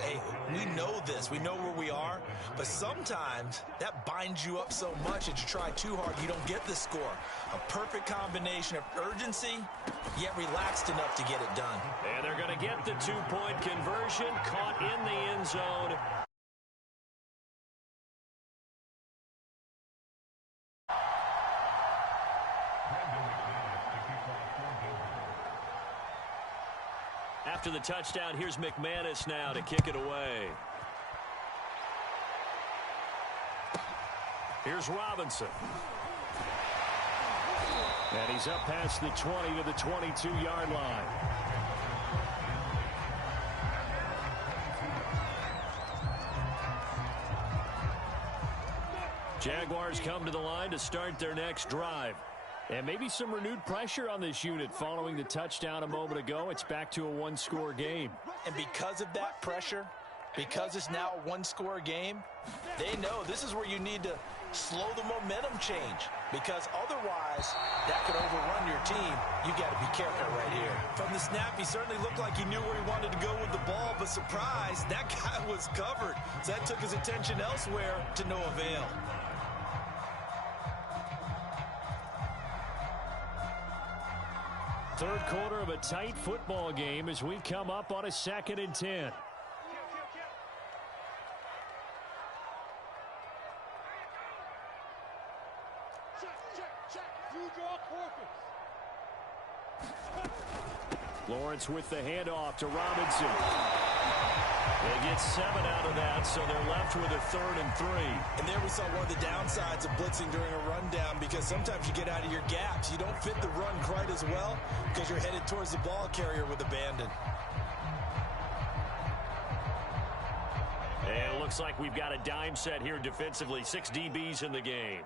hey, we know this. We know where we are. But sometimes that binds you up so much that you try too hard, you don't get the score. A perfect combination of urgency, yet relaxed enough to get it done. And they're going to get the two-point conversion, caught in the end zone. After the touchdown, here's McManus now to kick it away. Here's Robinson. And he's up past the 20 to the 22-yard line. Jaguars come to the line to start their next drive. And maybe some renewed pressure on this unit following the touchdown a moment ago. It's back to a one-score game. And because of that pressure, because it's now a one-score game, they know this is where you need to slow the momentum change. Because otherwise, that could overrun your team. You got to be careful right here. From the snap, he certainly looked like he knew where he wanted to go with the ball. But surprise, that guy was covered. So that took his attention elsewhere to no avail. Third quarter of a tight football game as we come up on a 2nd and 10. Lawrence with the handoff to Robinson. They get 7 out of that, so they're left with a 3rd and 3. And there we saw one of the downsides of blitzing during a rundown, because sometimes you get out of your gaps. You don't fit the run quite as well because you're headed towards the ball carrier with abandon. And it looks like we've got a dime set here defensively. 6 DBs in the game.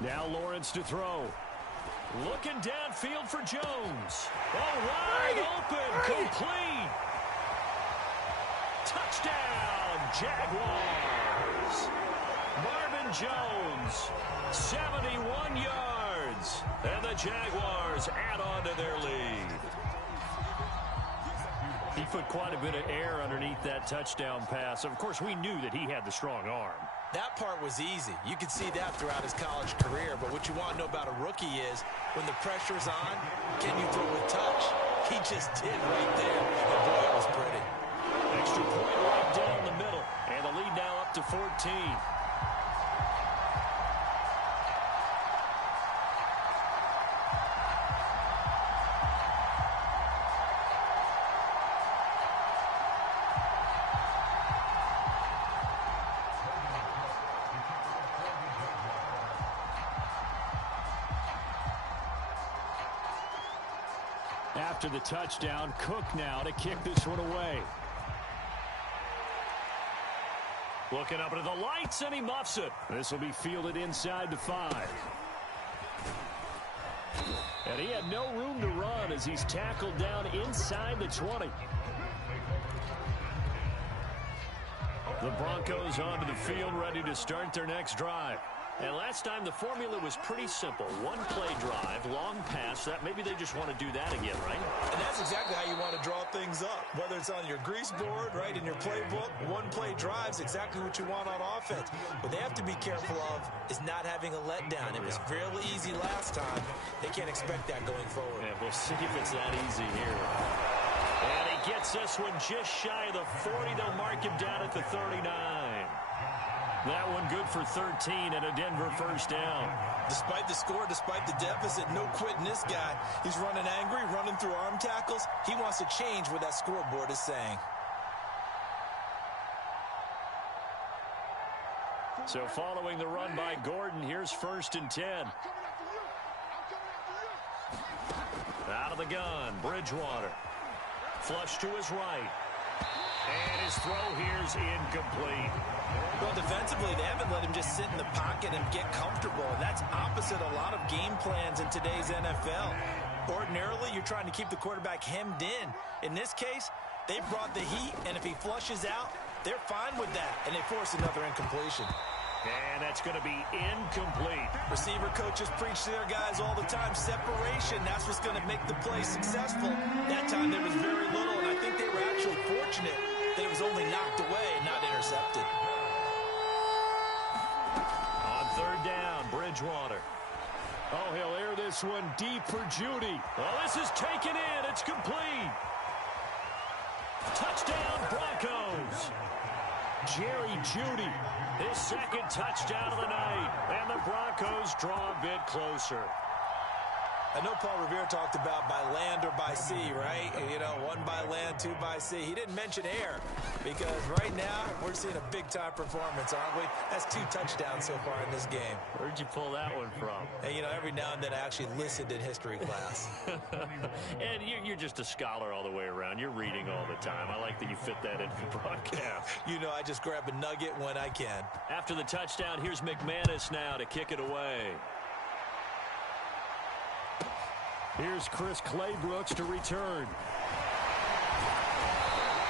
Now Lawrence to throw. Looking downfield for Jones. Oh, wide open, complete. Touchdown, Jaguars. Marvin Jones, 71 yards. And the Jaguars add on to their lead. He put quite a bit of air underneath that touchdown pass. Of course, we knew that he had the strong arm. That part was easy. You could see that throughout his college career. But what you want to know about a rookie is when the pressure's on, can you throw with touch? He just did right there. And boy, it was pretty. Extra point right down the middle. And the lead now up to 14. After the touchdown, Cook now to kick this one away. Looking up into the lights, and he muffs it. This will be fielded inside the 5. And he had no room to run as he's tackled down inside the 20. The Broncos onto the field, ready to start their next drive. And last time, the formula was pretty simple. One-play drive, long pass. That maybe they just want to do that again, right? And that's exactly how you want to draw things up. Whether it's on your grease board, right, in your playbook, one-play drive's exactly what you want on offense. What they have to be careful of is not having a letdown. It was fairly easy last time. They can't expect that going forward. Yeah, we'll see if it's that easy here. And he gets this one just shy of the 40. They'll mark him down at the 39. That one good for 13 and a Denver first down. Despite the score, despite the deficit, no quitting this guy. He's running angry, running through arm tackles. He wants to change what that scoreboard is saying. So following the run by Gordon, here's 1st and 10. Out of the gun, Bridgewater. Flush to his right. And his throw here's incomplete. Well, defensively, they haven't let him just sit in the pocket and get comfortable. And that's opposite a lot of game plans in today's NFL. Ordinarily, you're trying to keep the quarterback hemmed in. In this case, they brought the heat, and if he flushes out, they're fine with that, and they force another incompletion. And that's going to be incomplete. Receiver coaches preach to their guys all the time. Separation, that's what's going to make the play successful. That time there was very little, and I think they were actually fortunate that it was only knocked away and not intercepted. On third down, Bridgewater. Oh, he'll air this one deep for Judy. Oh, this is taken in. It's complete. Touchdown, Broncos. Jerry Judy, his second touchdown of the night. And the Broncos draw a bit closer. I know Paul Revere talked about by land or by sea, right? You know, one by land, two by sea. He didn't mention air because right now we're seeing a big-time performance, aren't we? That's 2 touchdowns so far in this game. Where'd you pull that one from? And, you know, every now and then I actually listened in history class. And you're just a scholar all the way around. You're reading all the time. I like that you fit that into the broadcast. You know, I just grab a nugget when I can. After the touchdown, here's McManus now to kick it away. Here's Chris Claybrooks to return.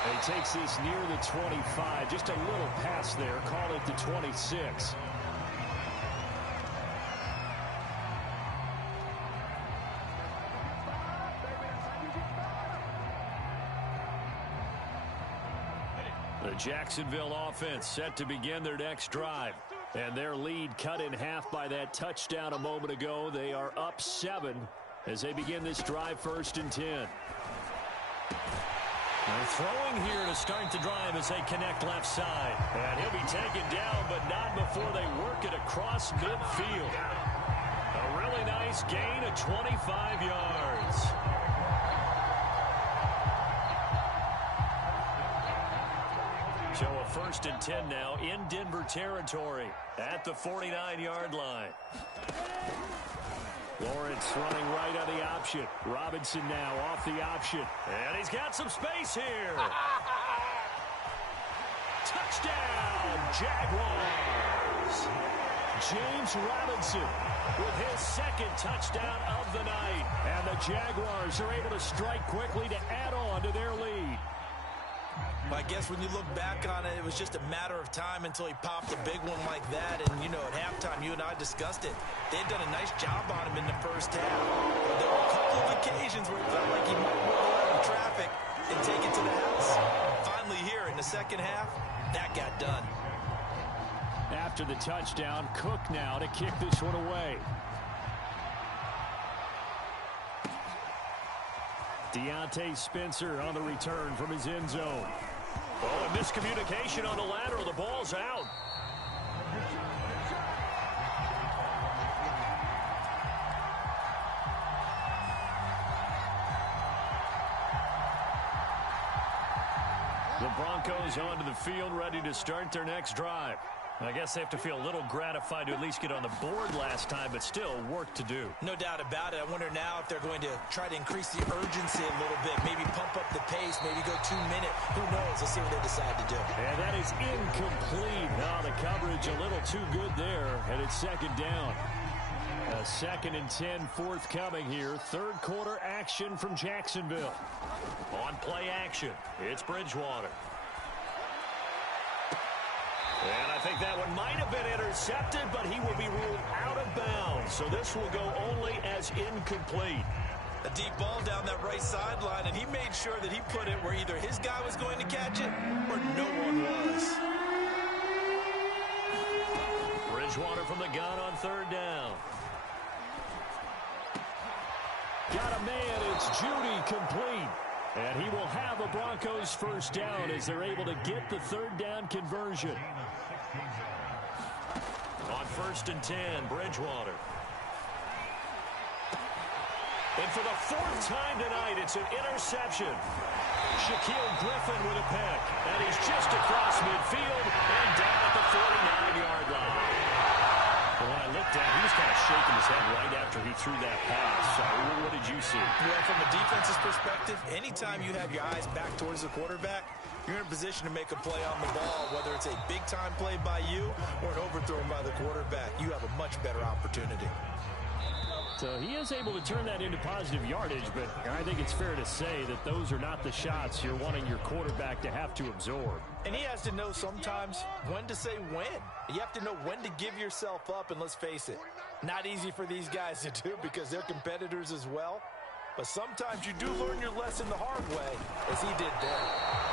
He takes this near the 25. Just a little pass there. Call it the 26. The Jacksonville offense set to begin their next drive. And their lead cut in half by that touchdown a moment ago. They are up 7 as they begin this drive, 1st and 10. They're throwing here to start the drive as they connect left side. And he'll be taken down, but not before they work it across midfield. A really nice gain of 25 yards. So a 1st and 10 now in Denver territory at the 49-yard line. Lawrence running right on the option. Robinson now off the option. And he's got some space here. Touchdown, Jaguars. James Robinson with his 2nd touchdown of the night. And the Jaguars are able to strike quickly to add on to their lead. I guess when you look back on it, it was just a matter of time until he popped a big one like that. And, you know, at halftime, you and I discussed it. They'd done a nice job on him in the first half. But there were a couple of occasions where it felt like he might roll out in traffic and take it to the house. Finally here in the second half, that got done. After the touchdown, Cook now to kick this one away. Deontay Spencer on the return from his end zone. Oh, a miscommunication on the lateral. The ball's out. The Broncos onto the field, ready to start their next drive. I guess they have to feel a little gratified to at least get on the board last time, but still work to do. No doubt about it. I wonder now if they're going to try to increase the urgency a little bit, maybe pump up the pace, maybe go 2 minute. Who knows? Let's see what they decide to do. And that is incomplete. Now the coverage a little too good there, and it's 2nd down. A 2nd and 10 forthcoming here. 3rd quarter action from Jacksonville. On play action, it's Bridgewater. And I think that one might have been intercepted, but he will be ruled out of bounds. So this will go only as incomplete. A deep ball down that right sideline, and he made sure that he put it where either his guy was going to catch it or no one was. Bridgewater from the gun on 3rd down. Got a man, it's Judy complete. And he will have a Broncos 1st down as they're able to get the 3rd down conversion. On 1st and 10, Bridgewater. And for the 4th time tonight, it's an interception. Shaquille Griffin with a pick. And he's just across midfield and down at the 49-yard line. Well, when I looked at him, he was kind of shaking his head right after he threw that pass. So what did you see? Well, from a defense's perspective, anytime you have your eyes back towards the quarterback, you're in a position to make a play on the ball, whether it's a big-time play by you or an overthrow by the quarterback. You have a much better opportunity. So he is able to turn that into positive yardage, but I think it's fair to say that those are not the shots you're wanting your quarterback to have to absorb. And he has to know sometimes when to say when. You have to know when to give yourself up, and let's face it, not easy for these guys to do because they're competitors as well. But sometimes you do learn your lesson the hard way, as he did there.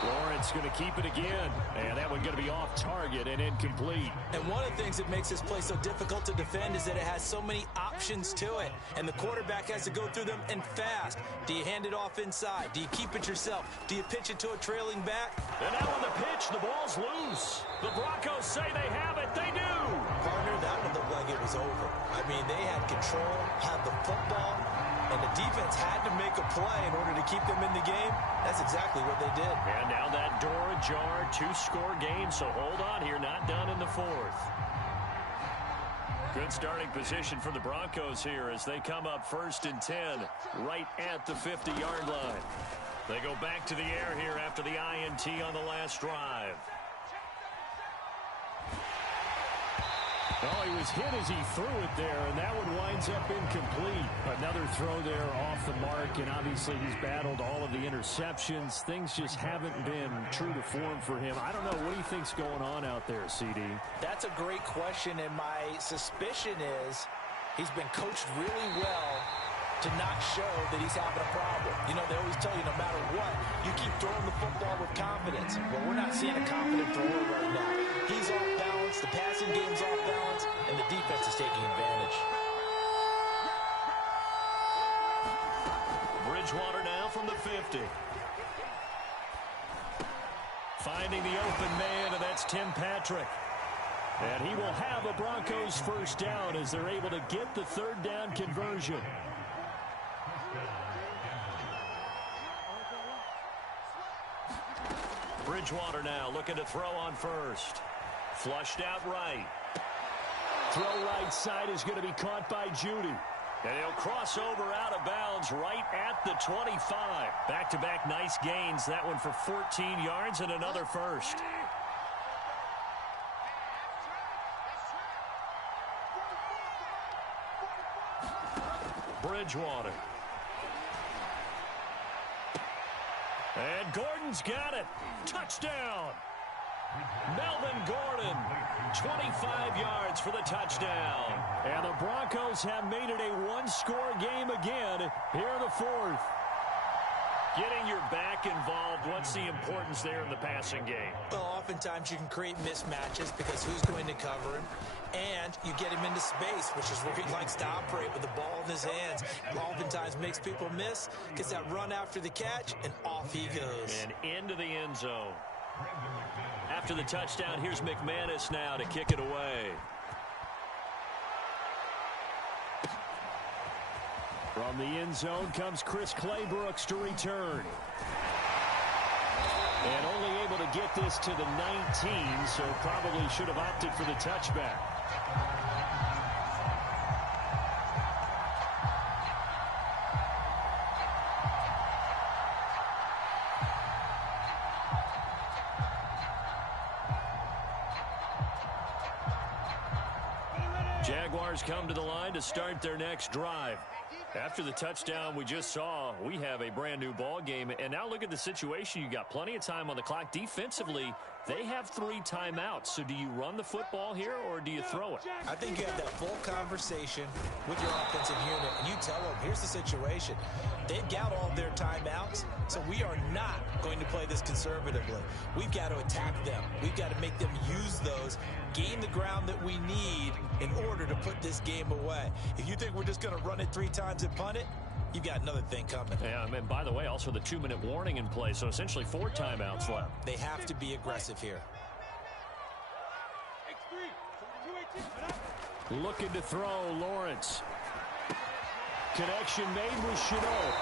Lawrence going to keep it again. And that one going to be off target and incomplete. And one of the things that makes this play so difficult to defend is that it has so many options to it. And the quarterback has to go through them and fast. Do you hand it off inside? Do you keep it yourself? Do you pitch it to a trailing back? And now on the pitch, the ball's loose. The Broncos say they have it. They do. Partner, that one looked like it was over. I mean, they had control, had the football, and the defense had to make a play in order to keep them in the game. That's exactly what they did. And now that door ajar, 2-score game, so hold on here, not done in the fourth. Good starting position for the Broncos here as they come up 1st and 10, right at the 50-yard line. They go back to the air here after the INT on the last drive. Well, he was hit as he threw it there, and that one winds up incomplete. Another throw there off the mark, and obviously he's battled all of the interceptions. Things just haven't been true to form for him. I don't know. What do you think's going on out there, CD? That's a great question, and my suspicion is he's been coached really well to not show that he's having a problem. You know, they always tell you no matter what, you keep throwing the football with confidence. Well, we're not seeing a confident thrower right now. He's off balance, the passing game's off balance, and the defense is taking advantage. Bridgewater now from the 50. Finding the open man, and that's Tim Patrick. And he will have a Broncos first down as they're able to get the 3rd down conversion. Bridgewater now looking to throw on first. Flushed out right. Throw right side is going to be caught by Judy. And he'll cross over out of bounds right at the 25. Back-to-back nice gains. That one for 14 yards and another first. Bridgewater. And Gordon's got it. Touchdown. Melvin Gordon, 25 yards for the touchdown. And the Broncos have made it a 1-score game again here in the 4th. Getting your back involved, what's the importance there in the passing game? Well, oftentimes you can create mismatches because who's going to cover him? And you get him into space, which is where he likes to operate with the ball in his hands. Oftentimes makes people miss, gets that run after the catch, and off he goes. And into the end zone. After the touchdown, here's McManus now to kick it away. From the end zone comes Chris Claybrooks to return. And only able to get this to the 19, so probably should have opted for the touchback. Jaguars come to the line to start their next drive. After the touchdown we just saw, we have a brand new ball game. And now look at the situation. You got plenty of time on the clock. Defensively, they have 3 timeouts. So do you run the football here or do you throw it? I think you have that full conversation with your offensive unit, and you tell them, here's the situation. They've got all their timeouts, so we are not going to play this conservatively. We've got to attack them. We've got to make them use those, gain the ground that we need in order to put this game away. If you think we're just going to run it 3 times and punt it, you've got another thing coming. Yeah, and by the way, also the 2-minute warning in play, so essentially 4 timeouts left. They have to be aggressive here. Looking to throw, Lawrence. Connection made with Chenault.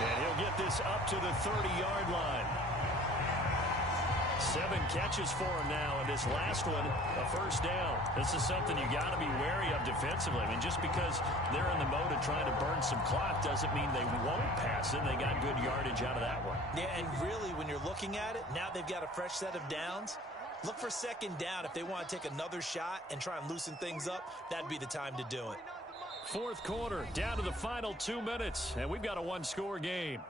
And he'll get this up to the 30-yard line. 7 catches for him now, and this last one, a first down. This is something you got to be wary of defensively. I mean, just because they're in the mode of trying to burn some clock doesn't mean they won't pass it. They got good yardage out of that one. Yeah, and really, when you're looking at it, now they've got a fresh set of downs. Look for 2nd down. If they want to take another shot and try and loosen things up, that'd be the time to do it. Fourth quarter, down to the final 2 minutes, and we've got a one-score game.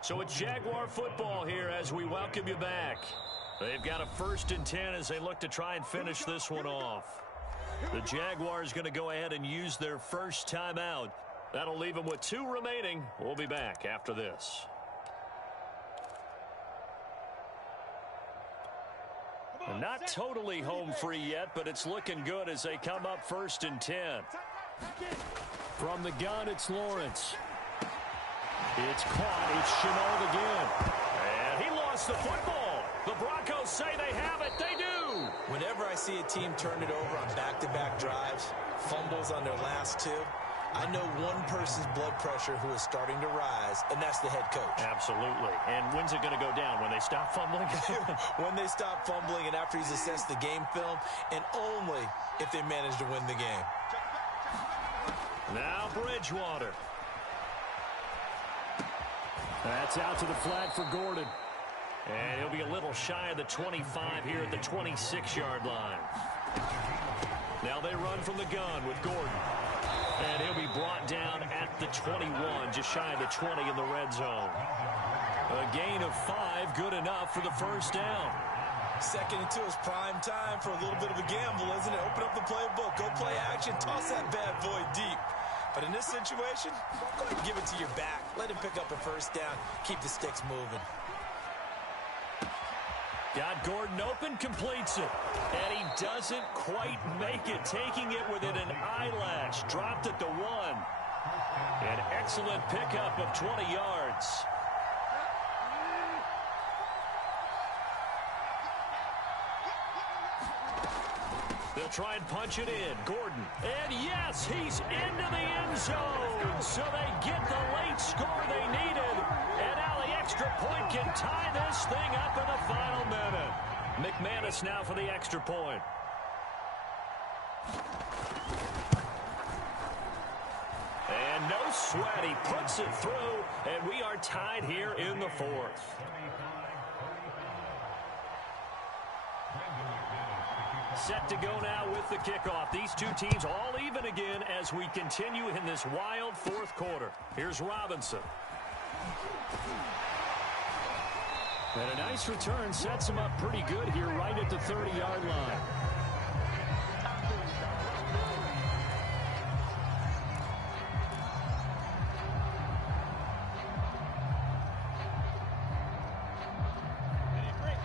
So it's Jaguar football here as we welcome you back. They've got a 1st and 10 as they look to try and finish this one off. The Jaguars going to go ahead and use their first timeout. That'll leave them with 2 remaining. We'll be back after this. Not totally home free yet, but it's looking good as they come up 1st and 10. From the gun, it's Lawrence. It's caught. It's Chenault again. And he lost the football. The Broncos say they have it. They do. Whenever I see a team turn it over on back-to-back drives, fumbles on their last 2, I know one person's blood pressure who is starting to rise, and that's the head coach. Absolutely. And when's it going to go down? When they stop fumbling? When they stop fumbling and after he's assessed the game film, and only if they manage to win the game. Now Bridgewater. That's out to the flat for Gordon. And he'll be a little shy of the 25 here at the 26-yard line. Now they run from the gun with Gordon. And he'll be brought down at the 21, just shy of the 20 in the red zone. A gain of 5, good enough for the first down. 2nd and 2 is prime time for a little bit of a gamble, isn't it? Open up the playbook, go play action, toss that bad boy deep. But in this situation, go ahead and give it to your back. Let him pick up a first down. Keep the sticks moving. Got Gordon open, completes it. And he doesn't quite make it, taking it within an eyelash. Dropped at the 1. An excellent pickup of 20 yards. They'll try and punch it in. Gordon. And yes, he's into the end zone. So they get the late score they needed. And now the extra point can tie this thing up in the final minute. McManus now for the extra point. And no sweat. He puts it through. And we are tied here in the 4th. Set to go now with the kickoff. These 2 teams all even again as we continue in this wild 4th quarter. Here's Robinson. And a nice return sets him up pretty good here right at the 30-yard line.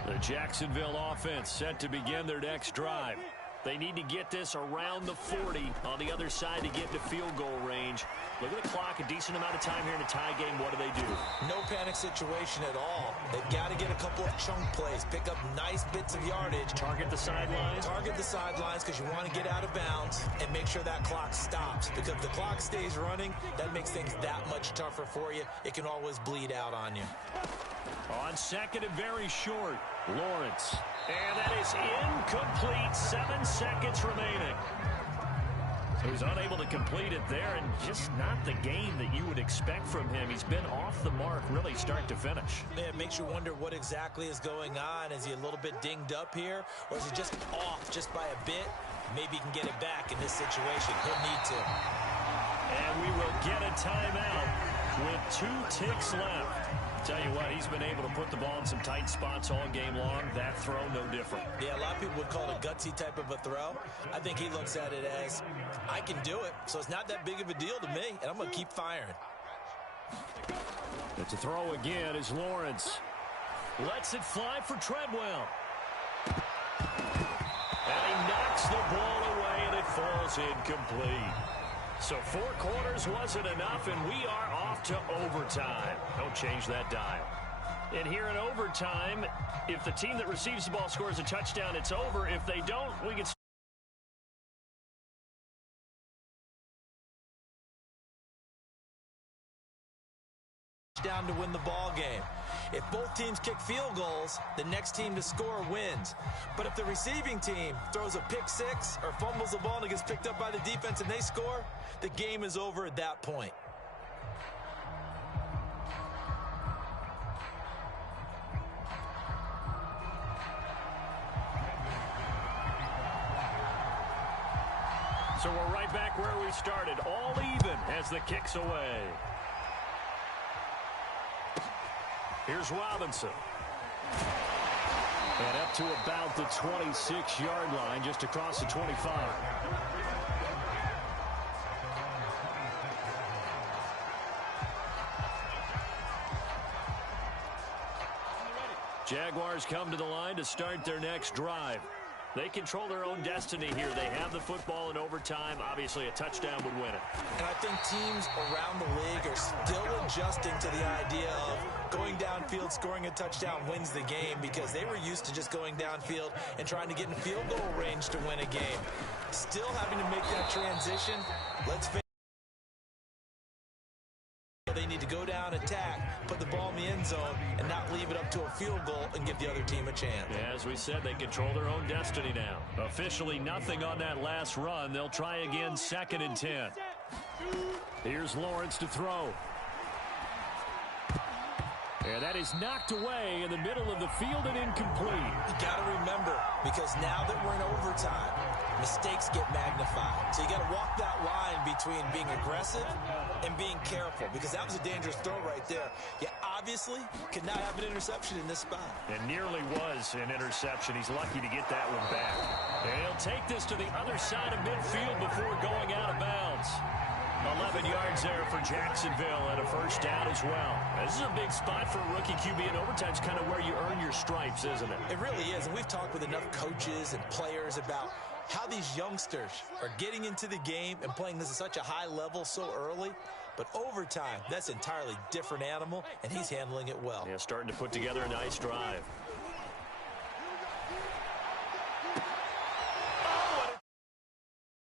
The Jacksonville offense set to begin their next drive. They need to get this around the 40 on the other side to get into field goal range. Look at the clock, a decent amount of time here in a tie game. What do they do? No panic situation at all. They've got to get a couple of chunk plays, pick up nice bits of yardage. Target the sidelines? Target the sidelines because you want to get out of bounds and make sure that clock stops. Because if the clock stays running, that makes things that much tougher for you. It can always bleed out on you. On 2nd and very short, Lawrence. And that is incomplete. 7 seconds remaining. So he's unable to complete it there, and just not the game that you would expect from him. He's been off the mark really start to finish. Yeah, it makes you wonder what exactly is going on. Is he a little bit dinged up here, or is he just off just by a bit? Maybe he can get it back in this situation. He'll need to. And we will get a timeout with 2 ticks left. Tell you what, he's been able to put the ball in some tight spots all game long. That throw, no different. Yeah, a lot of people would call it a gutsy type of a throw. I think he looks at it as, I can do it, so it's not that big of a deal to me, and I'm going to keep firing. But to throw again is Lawrence. Lets it fly for Treadwell. And he knocks the ball away, and it falls incomplete. So 4 quarters wasn't enough, and we are off to overtime. Don't change that dial. And here in overtime, if the team that receives the ball scores a touchdown, it's over. If they don't, we can down to win the ball game. If both teams kick field goals, the next team to score wins. But if the receiving team throws a pick six or fumbles the ball and it gets picked up by the defense and they score, the game is over at that point. So we're right back where we started, all even as the kick's away. Here's Robinson. And up to about the 26-yard line, just across the 25. Jaguars come to the line to start their next drive. They control their own destiny here. They have the football in overtime. Obviously, a touchdown would win it. And I think teams around the league are still adjusting to the idea of going downfield, scoring a touchdown wins the game, because they were used to just going downfield and trying to get in field goal range to win a game. Still having to make that transition. Let's face it, they need to go down, attack, put the ball in the end zone, and not leave it up to a field goal and give the other team a chance. Yeah, as we said, they control their own destiny now. Officially nothing on that last run. They'll try again, 2nd and 10. Here's Lawrence to throw. And that is knocked away in the middle of the field and incomplete. You got to remember, because now that we're in overtime, mistakes get magnified. So you got to walk that line between being aggressive and being careful, because that was a dangerous throw right there. You obviously could not have an interception in this spot. And nearly was an interception. He's lucky to get that one back. And he'll take this to the other side of midfield before going out of bounds. 11 yards there for Jacksonville and a first down as well. This is a big spot for a rookie QB, and overtime's kind of where you earn your stripes, isn't it? It really is, and we've talked with enough coaches and players about how these youngsters are getting into the game and playing this at such a high level so early. But overtime, that's an entirely different animal, and he's handling it well. Yeah, starting to put together a nice drive.